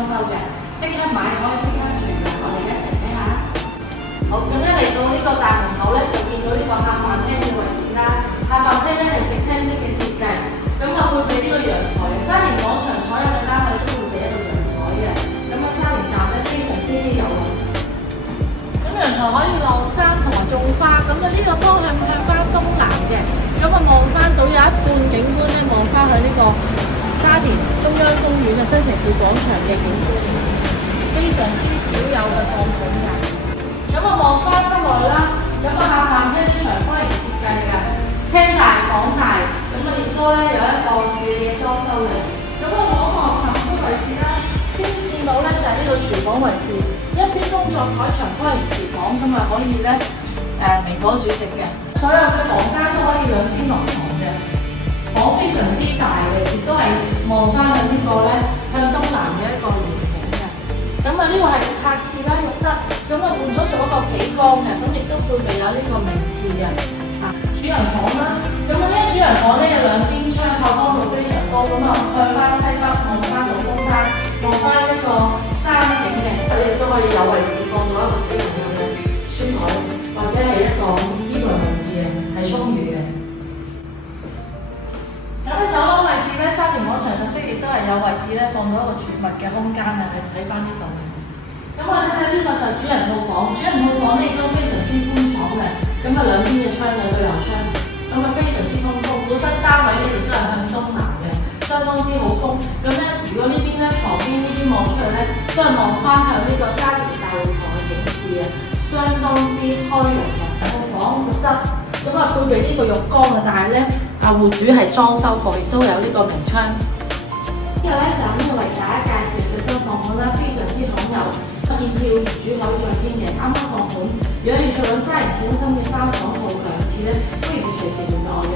裝修嘅，即刻買可以即刻住嘅，我哋一齊睇下。好，咁一嚟到呢個大門口咧，就見到呢個客飯廳嘅位置啦。客飯廳咧係直廳式嘅設計，咁啊會俾呢個陽台嘅。沙田廣場所有嘅單位都會俾一個陽台嘅，咁啊沙田站咧非常之稀有啊。咁陽台可以落山同埋種花，咁啊呢個方向向翻東南嘅，咁啊望翻到有一半景觀咧，望翻去呢個沙田中央公園嘅新城市廣場嘅景觀，非常之少有嘅放盤㗎。咁啊望翻室內啦，咁啊客飯廳長方形設計嘅，廳大房大，咁啊亦都咧有一個處理嘅裝修嘅。咁啊望尋出位置啦，先見到咧就係呢個廚房位置，一邊工作台長方形廚房，咁啊可以咧明火煮食嘅。所有嘅房間都可以兩邊落床嘅，房非常之大嘅，亦都係望翻向呢個咧向東南嘅一個圓形嘅。咁啊呢個係客廁啦、浴室，咁啊換咗做一個企缸嘅，咁亦都配備有呢個名廁嘅。主人房啦，咁啊呢個主人房咧有兩邊窗，透光度非常高，咁啊向翻西北望翻老公山，望翻一個山景嘅，佢亦都可以有位置放到一個小朋友嘅書台，或者係一個衣櫃位置嘅，係充裕嘅。咁喺走廊位置咧，沙田廣場特色亦都係有位置咧放到一個儲物嘅空間啊，去睇翻呢度嘅。咁我睇睇呢個就主人套房，主人套房咧亦都非常之寬敞嘅，咁啊兩邊嘅窗有對流窗，咁啊非常之通風。本身單位咧亦都係向東南嘅，相當之好風。咁咧如果呢邊咧床邊呢邊望出去咧，都係望翻向呢個沙田大會堂嘅景緻嘅，相當之開揚嘅。套房浴室，咁啊配備呢個浴缸嘅，但係咧戶主係裝修過，亦都有呢個明窗。呢個咧就咁為大家介紹最新放盤啦，非常之罕有，不見票業主可以再傾嘅。啱啱放盤，如果興趣揾沙田市中心嘅3房套2次咧，歡迎隨時聯絡我嘅。